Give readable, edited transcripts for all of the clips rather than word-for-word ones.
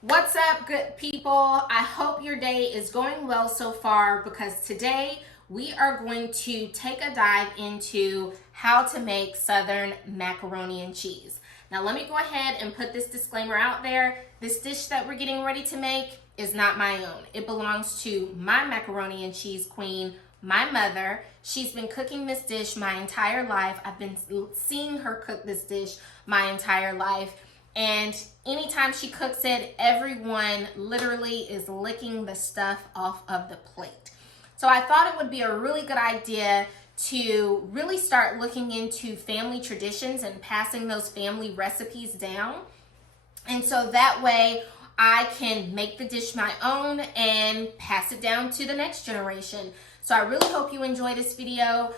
What's up, good people? I hope your day is going well so far because today we are going to take a dive into how to make Southern macaroni and cheese. Now, let me go ahead and put this disclaimer out there. This dish that we're getting ready to make is not my own. It belongs to my macaroni and cheese queen, my mother. She's been cooking this dish my entire life. I've been seeing her cook this dish my entire life. And anytime she cooks it, everyone literally is licking the stuff off of the plate. So I thought it would be a really good idea to really start looking into family traditions and passing those family recipes down. And so that way I can make the dish my own and pass it down to the next generation. So I really hope you enjoy this video.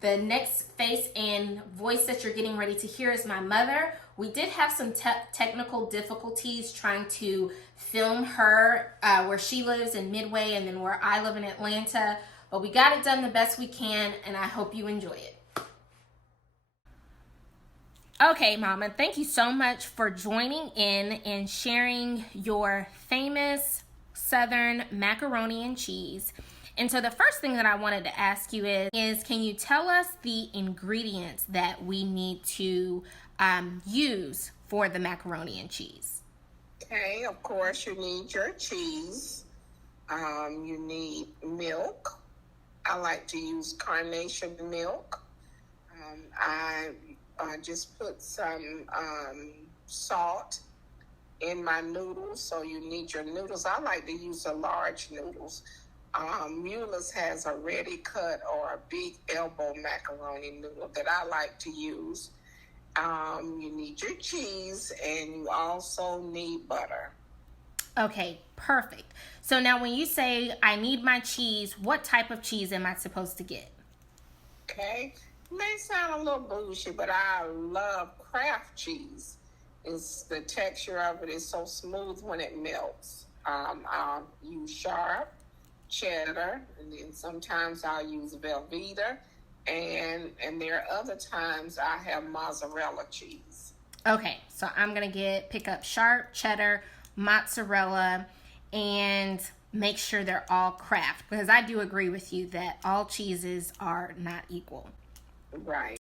The next face and voice that you're getting ready to hear is my mother. We did have some technical difficulties trying to film her where she lives in Midway and then where I live in Atlanta, but we got it done the best we can, and I hope you enjoy it. Okay, Mama, thank you so much for joining in and sharing your famous Southern macaroni and cheese. And so the first thing that I wanted to ask you is can you tell us the ingredients that we need to use for the macaroni and cheese? Okay, of course you need your cheese. You need milk. I like to use carnation milk. I just put some salt in my noodles. So you need your noodles. I like to use the large noodles. Mueller's has a ready cut or a big elbow macaroni noodle that I like to use. You need your cheese and you also need butter. Okay, perfect. So now when you say I need my cheese, what type of cheese am I supposed to get? Okay, it may sound a little bougie, but I love Kraft cheese. It's the texture of it is so smooth when it melts. I'll use sharp cheddar, and then sometimes I'll use Velveeta, and there are other times I have mozzarella cheese. Okay, so I'm gonna pick up sharp cheddar, mozzarella, and make sure they're all Kraft, because I do agree with you that all cheeses are not equal. Right.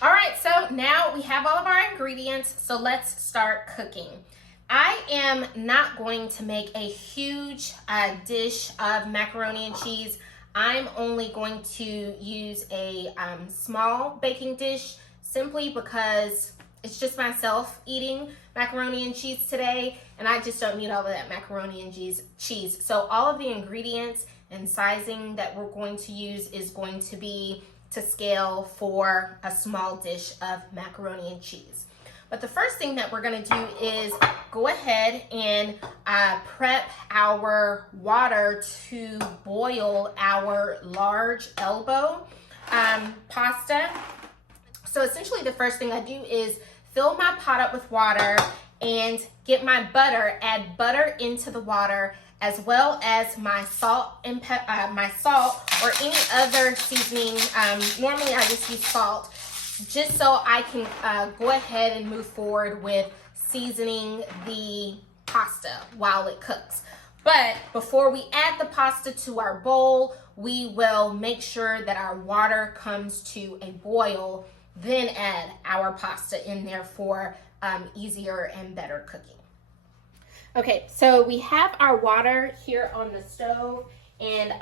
All right, so now we have all of our ingredients, so let's start cooking. I am not going to make a huge dish of macaroni and cheese. I'm only going to use a small baking dish simply because it's just myself eating macaroni and cheese today, and I just don't need all of that macaroni and cheese. So all of the ingredients and sizing that we're going to use is going to be to scale for a small dish of macaroni and cheese. But the first thing that we're going to do is go ahead and prep our water to boil our large elbow pasta. So essentially the first thing I do is fill my pot up with water and get my butter, add butter into the water, as well as my salt and my salt or any other seasoning. Normally I just use salt, just so I can go ahead and move forward with seasoning the pasta while it cooks. But before we add the pasta to our bowl, we will make sure that our water comes to a boil, then add our pasta in there for easier and better cooking. Okay, so we have our water here on the stove, and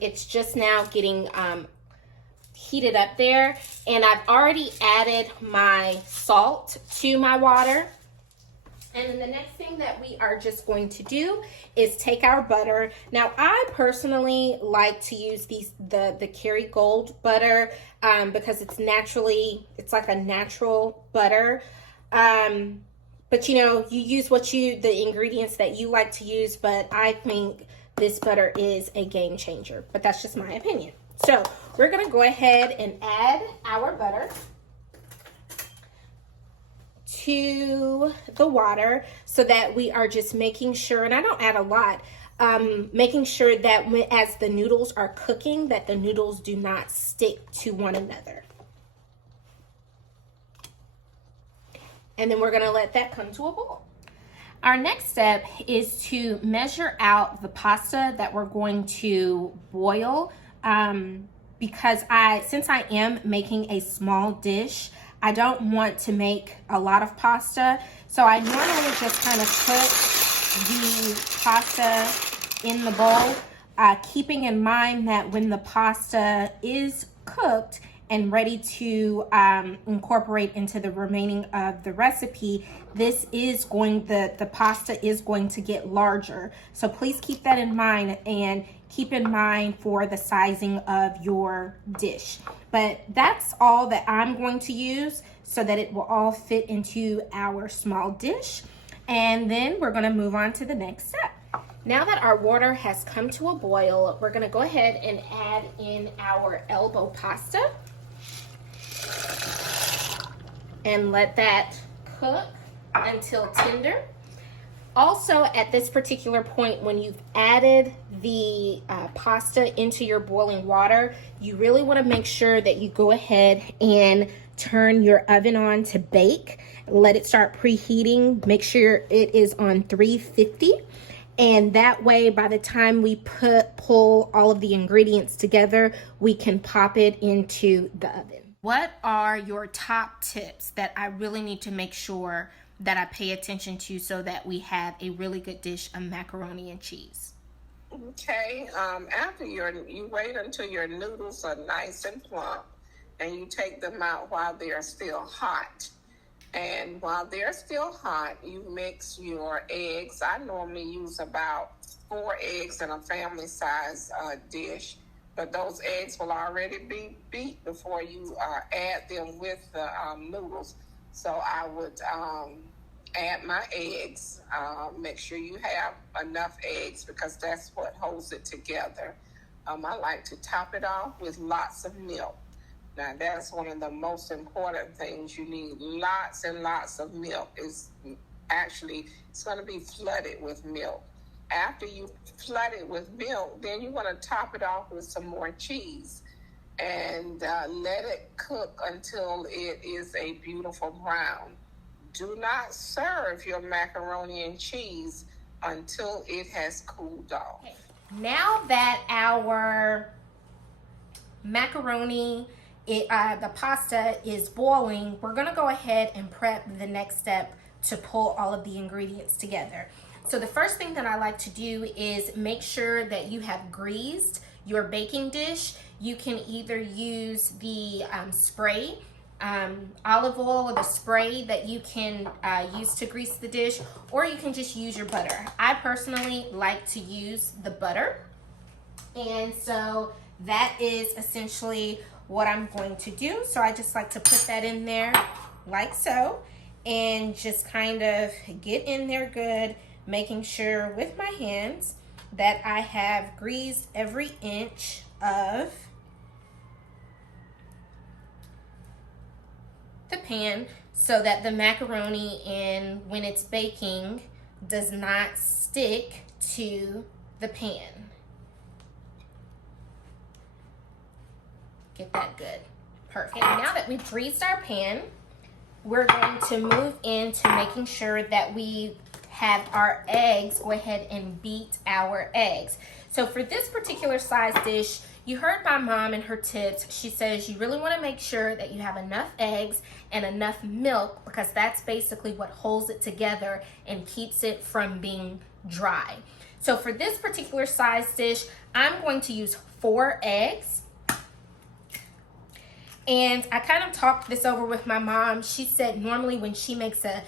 it's just now getting heated up there, and I've already added my salt to my water. And then the next thing that we are just going to do is take our butter. Now I personally like to use the Kerrygold butter because it's like a natural butter. But you know, you use the ingredients that you like to use, but I think this butter is a game changer, but that's just my opinion. So we're gonna go ahead and add our butter to the water so that we are just making sure, and I don't add a lot, making sure that as the noodles are cooking, that the noodles do not stick to one another. And then we're gonna let that come to a boil. Our next step is to measure out the pasta that we're going to boil, because since I am making a small dish, I don't want to make a lot of pasta. So I normally just kind of put the pasta in the bowl, keeping in mind that when the pasta is cooked and ready to incorporate into the remaining of the recipe, the pasta is going to get larger. So please keep that in mind, and keep in mind for the sizing of your dish. But that's all that I'm going to use so that it will all fit into our small dish. And then we're gonna move on to the next step. Now that our water has come to a boil, we're gonna go ahead and add in our elbow pasta and let that cook until tender. Also, at this particular point, when you've added the pasta into your boiling water, you really want to make sure that you go ahead and turn your oven on to bake. Let it start preheating. Make sure it is on 350. And that way, by the time we pull all of the ingredients together, we can pop it into the oven. What are your top tips that I really need to make sure that I pay attention to so that we have a really good dish of macaroni and cheese? Okay, after you wait until your noodles are nice and plump, and you take them out while they're still hot. And while they're still hot, you mix your eggs. I normally use about 4 eggs in a family size dish, but those eggs will already be beat before you add them with the noodles. So I would add my eggs. Make sure you have enough eggs because that's what holds it together. I like to top it off with lots of milk. Now, that's one of the most important things. You need lots and lots of milk. It's going to be flooded with milk. After you flood it with milk, then you want to top it off with some more cheese and let it cook until it is a beautiful brown. Do not serve your macaroni and cheese until it has cooled off. Okay. Now that our macaroni, the pasta is boiling, we're gonna go ahead and prep the next step to pull all of the ingredients together. So the first thing that I like to do is make sure that you have greased your baking dish. You can either use the spray, olive oil, or the spray that you can use to grease the dish, or you can just use your butter. I personally like to use the butter, and so that is essentially what I'm going to do. So I just like to put that in there like so, and just kind of get in there good, making sure with my hands that I have greased every inch of the pan so that the macaroni, and when it's baking, does not stick to the pan. Get that good. Perfect. Now that we've greased our pan, we're going to move into making sure that we have our eggs. Go ahead and beat our eggs. So for this particular size dish, you heard my mom and her tips. She says you really want to make sure that you have enough eggs and enough milk, because that's basically what holds it together and keeps it from being dry. So for this particular size dish, I'm going to use 4 eggs. And I kind of talked this over with my mom. She said normally when she makes a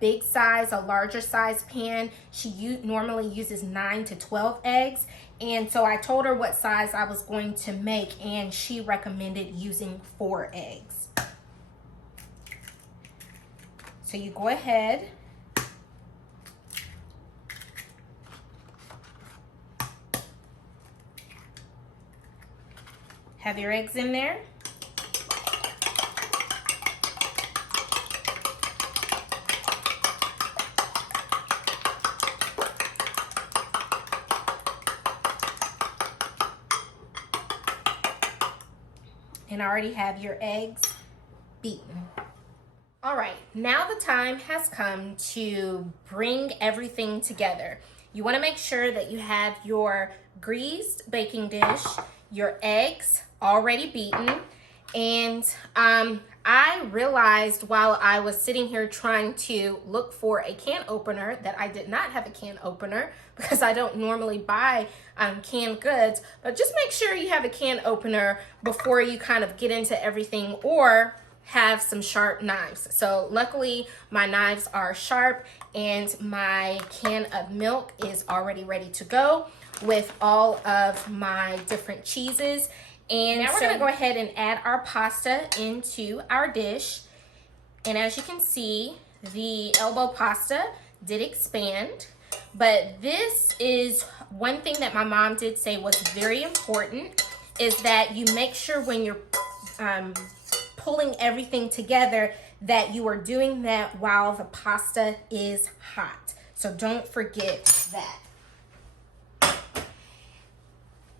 big size, a larger size pan, she normally uses 9 to 12 eggs. And so I told her what size I was going to make, and she recommended using 4 eggs. So you go ahead have your eggs in there. And already have your eggs beaten. All right, now the time has come to bring everything together. You want to make sure that you have your greased baking dish, your eggs already beaten, and I realized while I was sitting here trying to look for a can opener that I did not have a can opener because I don't normally buy canned goods, but just make sure you have a can opener before you kind of get into everything, or have some sharp knives. So luckily my knives are sharp and my can of milk is already ready to go with all of my different cheeses. And now we're gonna go ahead and add our pasta into our dish. And as you can see, the elbow pasta did expand, but this is one thing that my mom did say was very important, is that you make sure when you're pulling everything together that you are doing that while the pasta is hot. So don't forget that.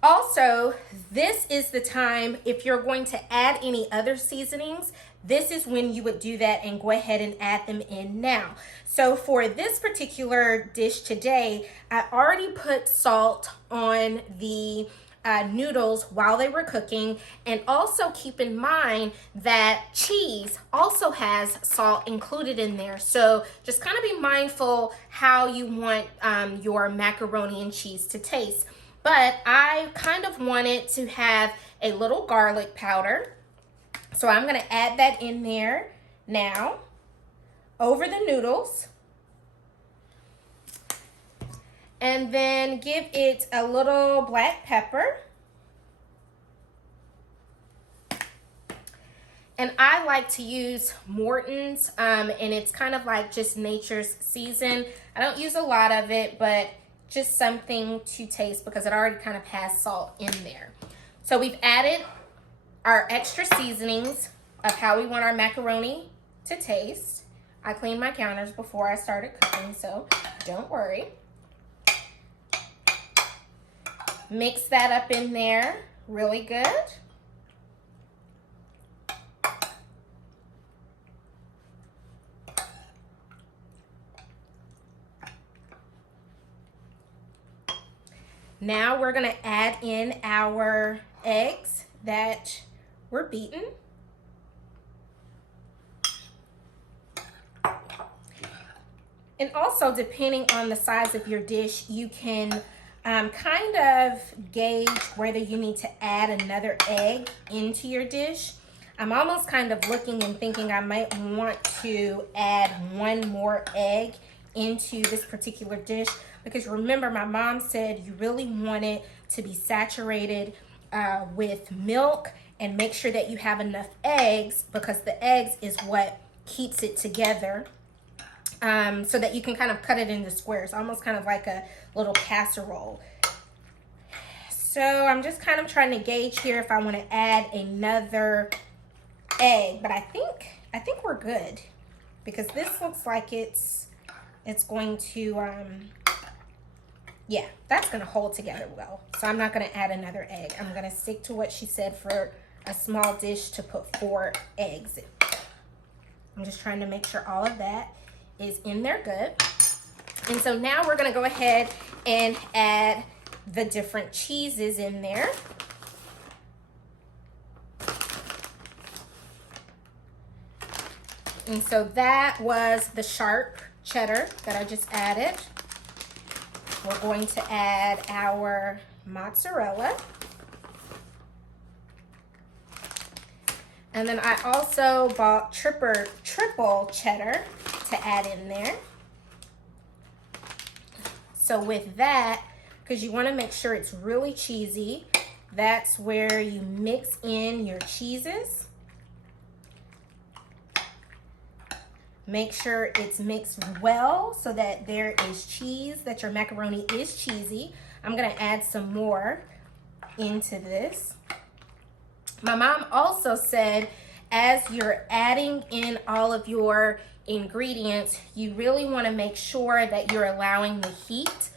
Also, this is the time, if you're going to add any other seasonings, this is when you would do that and go ahead and add them in now. So for this particular dish today, I already put salt on the noodles while they were cooking, and also keep in mind that cheese also has salt included in there. So just kind of be mindful how you want your macaroni and cheese to taste. But I kind of wanted to have a little garlic powder, so I'm going to add that in there now over the noodles. And then give it a little black pepper. And I like to use Morton's, and it's kind of like just nature's season. I don't use a lot of it, but just something to taste because it already kind of has salt in there. So we've added our extra seasonings of how we want our macaroni to taste. I cleaned my counters before I started cooking, so don't worry. Mix that up in there really good. Now we're gonna add in our eggs that were beaten. And also, depending on the size of your dish, you can kind of gauge whether you need to add another egg into your dish. I'm almost kind of looking and thinking I might want to add one more egg into this particular dish, because remember, my mom said you really want it to be saturated with milk, and make sure that you have enough eggs, because the eggs is what keeps it together, so that you can kind of cut it into squares, almost kind of like a little casserole. So I'm just kind of trying to gauge here if I want to add another egg, but I think we're good, because this looks like it's going to yeah, that's gonna hold together well. So I'm not gonna add another egg. I'm gonna stick to what she said for a small dish to put 4 eggs in. I'm just trying to make sure all of that is in there good. And so now we're gonna go ahead and add the different cheeses in there. And so that was the sharp cheddar that I just added. We're going to add our mozzarella. And then I also bought triple cheddar to add in there. So with that, because you want to make sure it's really cheesy, that's where you mix in your cheeses. Make sure it's mixed well so that there is cheese, that your macaroni is cheesy. I'm gonna add some more into this. My mom also said, as you're adding in all of your ingredients, you really wanna make sure that you're allowing the heat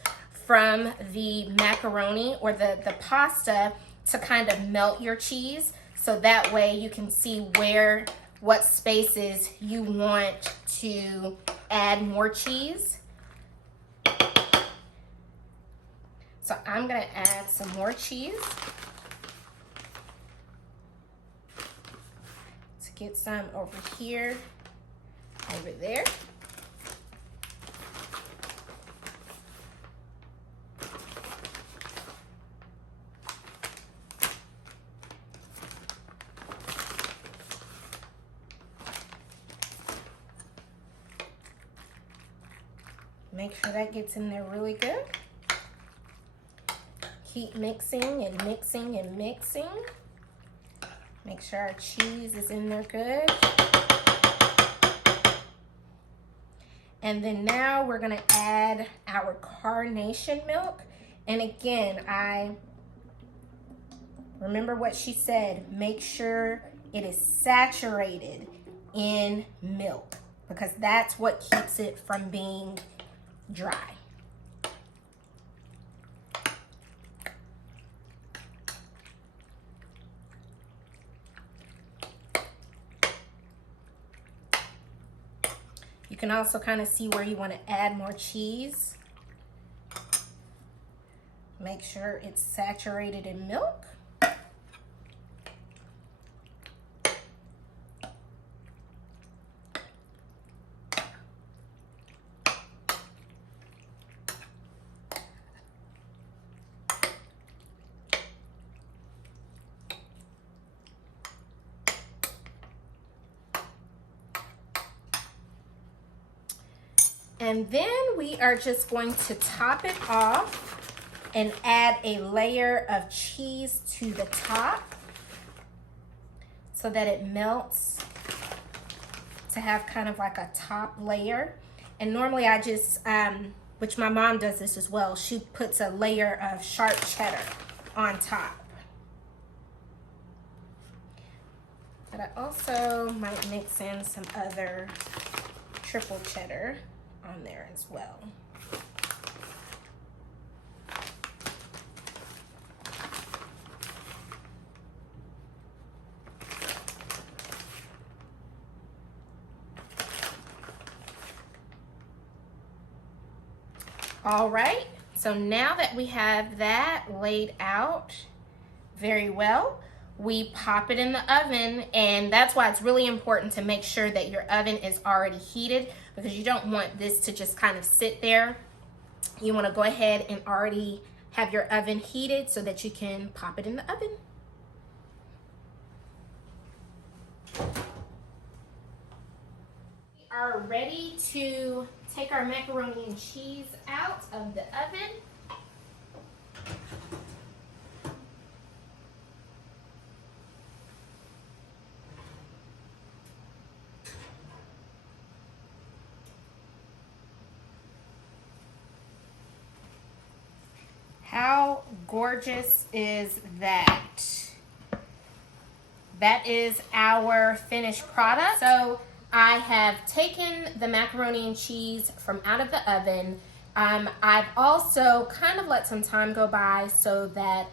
from the macaroni or the pasta to kind of melt your cheese, so that way you can see where what spaces you want to add more cheese. So I'm gonna add some more cheese to get some over here, over there. Make sure that gets in there really good. Keep mixing and mixing and mixing. Make sure our cheese is in there good. And then now we're gonna add our carnation milk. And again, I remember what she said, make sure it is saturated in milk because that's what keeps it from being dry. You can also kind of see where you want to add more cheese. Make sure it's saturated in milk. And then we are just going to top it off and add a layer of cheese to the top so that it melts to have kind of like a top layer. And normally I just, which my mom does this as well, she puts a layer of sharp cheddar on top. But I also might mix in some other triple cheddar on there as well. All right, so now that we have that laid out very well, we pop it in the oven, and that's why it's really important to make sure that your oven is already heated because you don't want this to just kind of sit there. You want to go ahead and already have your oven heated so that you can pop it in the oven. We are ready to take our macaroni and cheese out of the oven. How gorgeous is that? That is our finished product. So I have taken the macaroni and cheese from out of the oven. I've also kind of let some time go by so that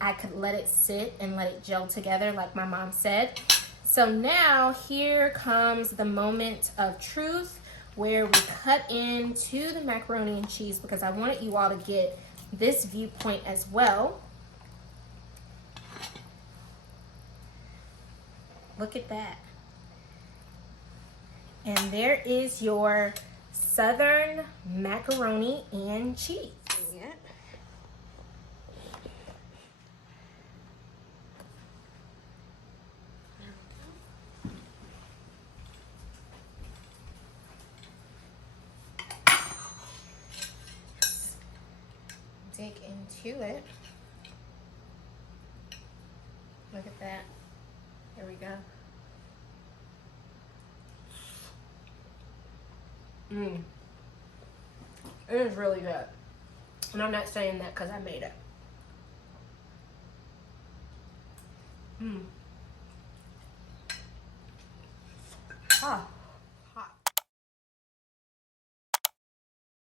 I could let it sit and let it gel together like my mom said. So now here comes the moment of truth where we cut into the macaroni and cheese because I wanted you all to get this viewpoint as well. Look at that. And there is your Southern macaroni and cheese. Yeah. Dig into it. Look at that. There we go. It is really good. And I'm not saying that because I made it. Ah.